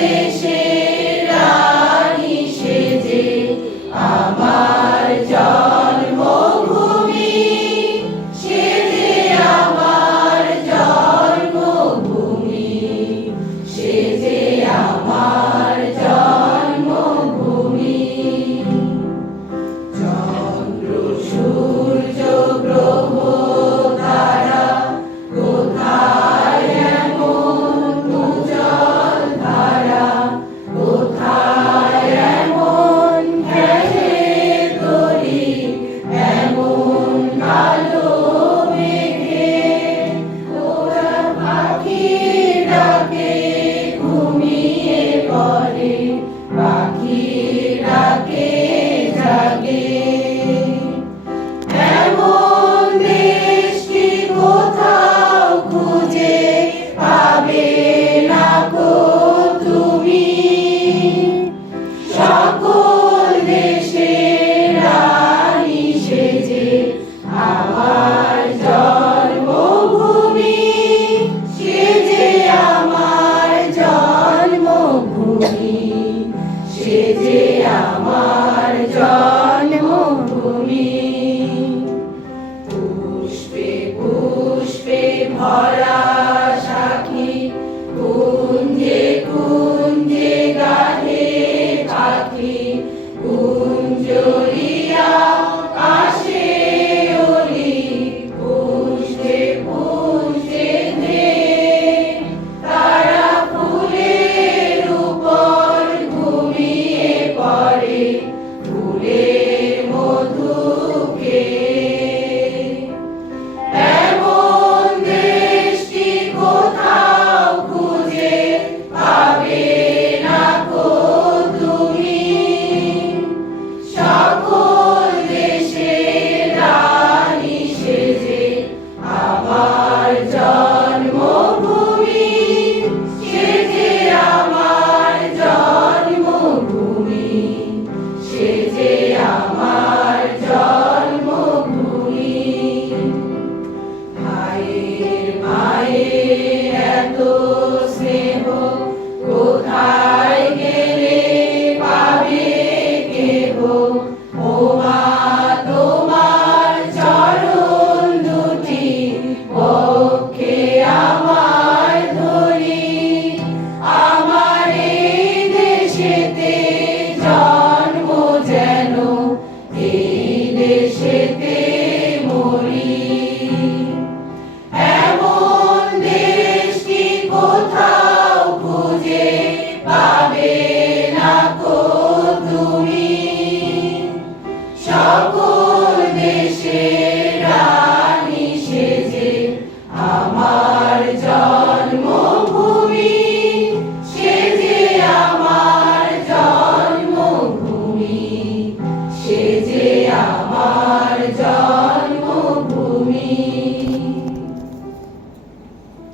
দেশের রানী সেজে আমার জন্মভূমি, সেজে আমার জন্মভূমি, সেজে আমার জন্মভূমি। চন্দ্র সূর্য গ্রহ তারা কোথায় এমন উজ্জ্বল ধারা, কোথায় এমন খেলে তরি, এমন কালো মেঘে ওরা পাখি ডাকে ঘুমিয়ে পড়ে, পাখি ডাকে জাগে। এমন দেশটি কোথাও খুঁজে পাবে না গো তুমি, সকল দেশের রানী সেজে আমার জন্মভূমি, সেজে আমার জন্মভূমি, সেজে আমার জন্মভূমি। পুষ্পে পুষ্পে ভরা সাখী, কুঞ্জে কুঞ্জে গাহে পাখি, কুঞ্জরিয়া আসে ওলি, পুষ্পে পুষ্পে ধেয়ে তারা ফুলের উপর ঘুমিয়ে পড়ে, ফুলের মধু খেয়ে। এমন দেশটি কোথাও খুঁজে পাবে না গো তুমি, সকল দেশের রানী সেজে আমার জন্মভূমি, সেজে আমার জন্মভূমি, সেজে আমার জন্মভূমি। ভাইয়ের মায়ের এত স্নেহ কোথায় গেলে পাবে কেহ, ও মা তোমার চরণ দুটি পক্ষে আমায় ধরি, আমার এই দেশেতে জন্ম যেন এই দেশেতে মরি। এমন দেশটি কোথায়